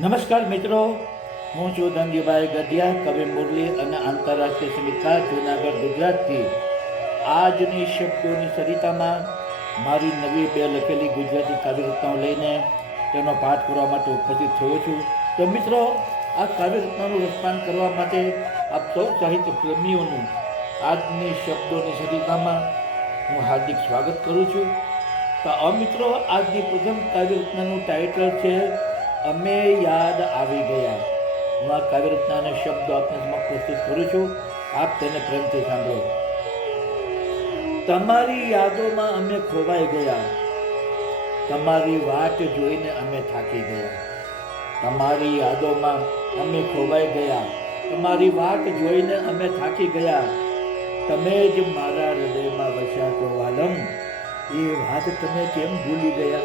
નમસ્કાર મિત્રો, હું છું ધનજીભાઈ ગઢિયા, કવિ મુરલી અને આંતરરાષ્ટ્રીય સંગીતકાર, જૂનાગઢ, ગુજરાતથી. આજની શબ્દોની સરિતામાં મારી નવી બે લખેલી ગુજરાતી કાવ્યરચનાઓ લઈને તેનો પાઠ કરવા માટે ઉપસ્થિત થયો છું. તો મિત્રો, આ કાવ્યરચનાનું રસપાન કરવા માટે આપ સૌ સાહિત્ય પ્રેમીઓનું આજની શબ્દોની સરિતામાં હું હાર્દિક સ્વાગત કરું છું. તો મિત્રો, આજની પ્રથમ કાવ્યરચનાનું ટાઇટલ છે અમે યાદ આવી ગયા. હું આ કાવ્યરચનાના શબ્દો આપને સમક્ષ પ્રસ્તુત કરું છું. આપ તેને પ્રેમથી સાંભળો. તમારી યાદોમાં અમે ખોવાઈ ગયા. તમારી વાટ જોઈને અમે થાકી ગયા. તમારી યાદોમાં અમે ખોવાઈ ગયા. તમારી વાટ જોઈને અમે થાકી ગયા. તમે જ મારા હૃદયમાં વસ્યા છો વાલમ. એ વાત તમે કેમ ભૂલી ગયા?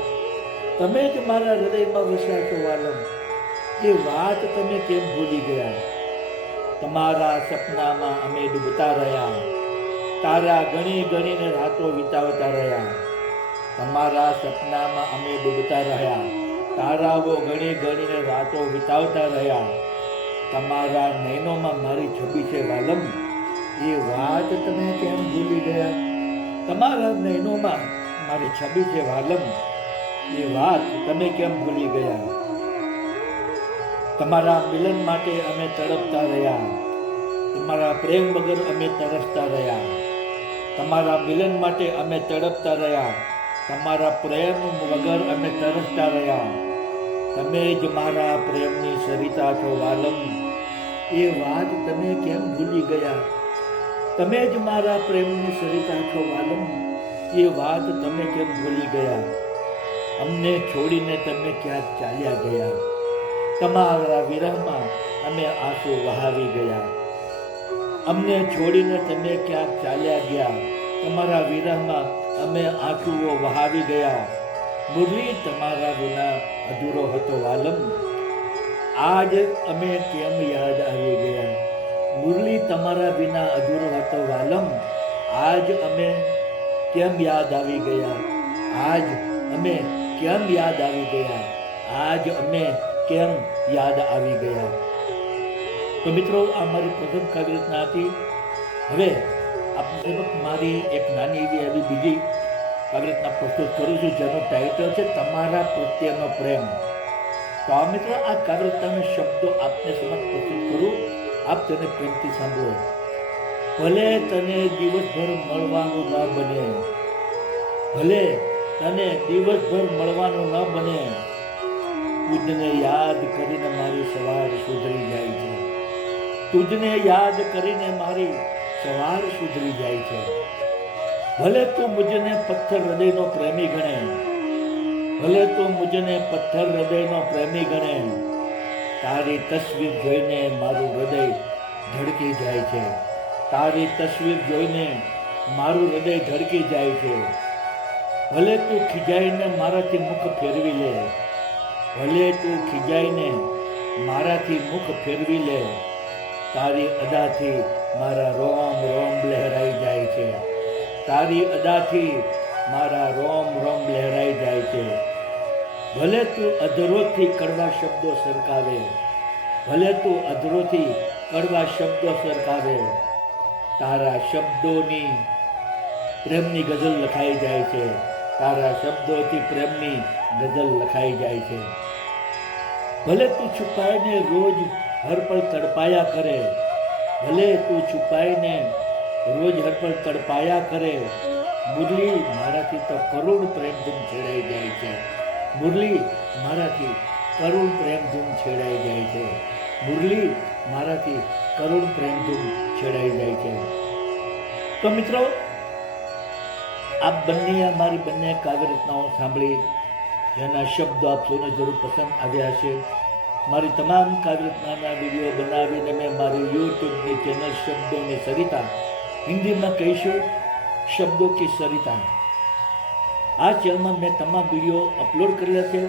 તમે જ મારા હૃદયમાં વસ્યા છો વાલમ. એ વાત તમે કેમ ભૂલી ગયા? તમારા સપનામાં અમે ડૂબતા રહ્યા. તારા ગણી ગણીને રાતો વિતાવતા રહ્યા. તમારા સપનામાં અમે ડૂબતા રહ્યા. તારાઓ ગણી ગણીને રાતો વિતાવતા રહ્યા. તમારા નયનોમાં મારી છબી છે, વાલમ. એ વાત તમે કેમ ભૂલી ગયા? તમારા નયનોમાં મારી છબી છે, વાલમ. એ વાત તમે કેમ ભૂલી ગયા? તમારા મિલન માટે અમે તડપતા રહ્યા. તમારા પ્રેમ વગર અમે તરસતા રહ્યા. તમારા મિલન માટે અમે તડપતા રહ્યા. તમારા પ્રેમ વગર અમે તરસતા રહ્યા. તમે જ મારા પ્રેમની સરિતા છો, વાલમ. એ વાત તમે કેમ ભૂલી ગયા? તમે જ મારા પ્રેમની સરિતા છો, વાલમ. એ વાત તમે કેમ ભૂલી ગયા? અમને છોડીને તમે ક્યાંક ચાલ્યા ગયા. તમારા વિરહમાં અમે આંસુ વહાવી ગયા. અમને છોડીને તમે ક્યાંક ચાલ્યા ગયા. તમારા વિરહમાં અમે આંસુઓ વહાવી ગયા. મુરલી તમારા વિના અધૂરો હતો વાલમ. આજ અમે કેમ યાદ આવી ગયા? મુરલી તમારા વિના અધૂરો હતો વાલમ. આજ અમે કેમ યાદ આવી ગયા? આજ અમે કેમ યાદ આવી ગયા? આજ અમે કેમ યાદ આવી ગયા? તો મિત્રો, આ મારી પ્રથમ કાવ્યરચના હતી. હવે આપણે મારી એક નાની એવી એવી બીજી કાવ્યરચના પ્રસ્તુત કરું છું, જેનું ટાઇટલ છે તમારા પ્રત્યેનો પ્રેમ. તો આ મિત્રો, આ કાવ્યરચનાના શબ્દો આપને સમક્ષ પ્રસ્તુત કરું. આપ તેને પ્રેમથી સાંભળો. ભલે તને દિવસભર મળવાનું ના બને, ભલે તને દિવસભર મળવાનું ન બને. તુજને યાદ કરીને મારી સવાર સુધરી જાય છે. તુજને યાદ કરીને મારી સવાર સુધરી જાય છે. ભલે તું મુજને પથ્થર હૃદયનો પ્રેમી ગણે. ભલે તું મુજને પથ્થર હૃદયનો પ્રેમી ગણે. તારી તસવીર જોઈને મારું હૃદય ધડકી જાય છે. તારી તસવીર જોઈને મારું હૃદય ધડકી જાય છે. ભલે તું ખીજાઈને મારાથી મુખ ફેરવી લે, ભલે તું ખીજાઈને મારાથી મુખ ફેરવી લે, તારી અદાથી મારા રોમ રોમ લહેરાઈ જાય છે. તારી અદાથી મારા રોમ રોમ લહેરાઈ જાય છે. ભલે તું અધરોથી કડવા શબ્દો સરકાવે, ભલે તું અધરોથી કડવા શબ્દો સરકાવે, તારા શબ્દોની પ્રેમની ગઝલ લખાઈ જાય છે. તારા શબ્દોથી પ્રેમની ગઝલ લખાઈ જાય છે. ભલે તું છુપાઈને રોજ હરપળ તડપાયા કરે, ભલે તું છુપાઈને રોજ હરપળ તડપાયા કરે, મુરલી મારાથી તો કરુણ પ્રેમધૂમ છેડાઈ જાય છે. મુરલી મારાથી કરુણ પ્રેમધૂમ છેડાઈ જાય છે. મુરલી મારાથી કરુણ પ્રેમધૂમ છેડાઈ જાય છે. તો મિત્રો આપ બંને મારી બંને કાવ્ય રચનાઓ સાંભળી, જેના શબ્દો આપ સૌને જરૂર પસંદ આવ્યા છે મારી તમામ કાવ્ય રચનાના વીડિયો બનાવીને મેં મારી યુટ્યુબની ચેનલ શબ્દોની સરિતા, હિન્દીમાં કહીશું શબ્દો કે સરિતા. આ ચેનલમાં મેં તમામ વીડિયો અપલોડ કરેલા છે.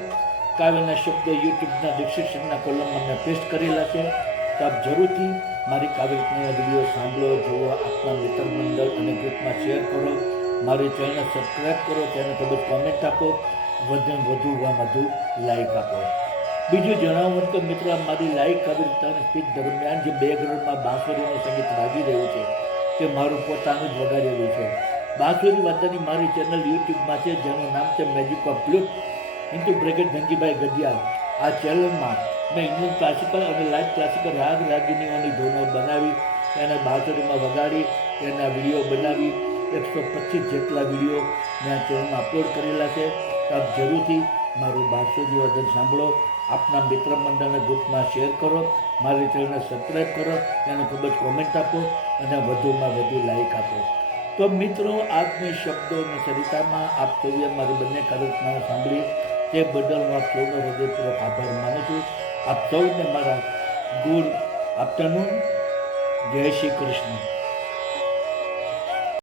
કાવ્યના શબ્દો યુટ્યુબના ડિસ્ક્રિપ્શનના કોલમમાં મેં પેસ્ટ કરેલા છે. તો આપ જરૂરથી મારી કાવ્ય રચનાના વીડિયો સાંભળો, જુઓ, આપના મિત્ર મંડળ અને ગ્રુપમાં શેર કરો. મારી ચેનલ સબસ્ક્રાઈબ કરો, તેને ખબર કોમેન્ટ આપો, વધુ વધુમાં વધુ લાઈક આપો. બીજું જણાવું તો મિત્ર, મારી લાઈવ કવિતાની સ્પીચ દરમિયાન જે બેકગ્રાઉન્ડમાં બાંસુરીનું સંગીત વાગી રહ્યું છે, તે મારું પોતાનું જ વગાડેલું છે. બાંસુરી વાદનની મારી ચેનલ યુટ્યુબમાં છે, જેનું નામ છે magic of flute into bracket Dhanjibhai Gadhiya આ ચેનલમાં મેં ઇન્ડિયન ક્લાસિકલ અને લાઈવ ક્લાસિકલ રાગ રાગિનીઓની ધૂનો બનાવી, એને બાંસુરીમાં વગાડી, એના વીડિયો બનાવી એકસો પચીસ જેટલા વીડિયો મેં આ ચેનલમાં અપલોડ કરેલા છે. આપ જરૂરથી મારું બાંસુરી વાદન સાંભળો. આપના મિત્ર મંડળને ગ્રુપમાં શેર કરો. મારી ચેનલને સબસ્ક્રાઈબ કરો. એને ખૂબ જ કોમેન્ટ આપો અને વધુમાં વધુ લાઇક આપો. તો મિત્રો, આજની શબ્દો અને સરિતામાં આપ સૌએ મારી બંને કાર્યક્રમો સાંભળી. તે બદલ હું આપ સૌનો હૃદયપૂર્વક આભાર માનું છું. આપ સૌને મારા ગુડ આફ્ટરનૂન. જય શ્રી કૃષ્ણ.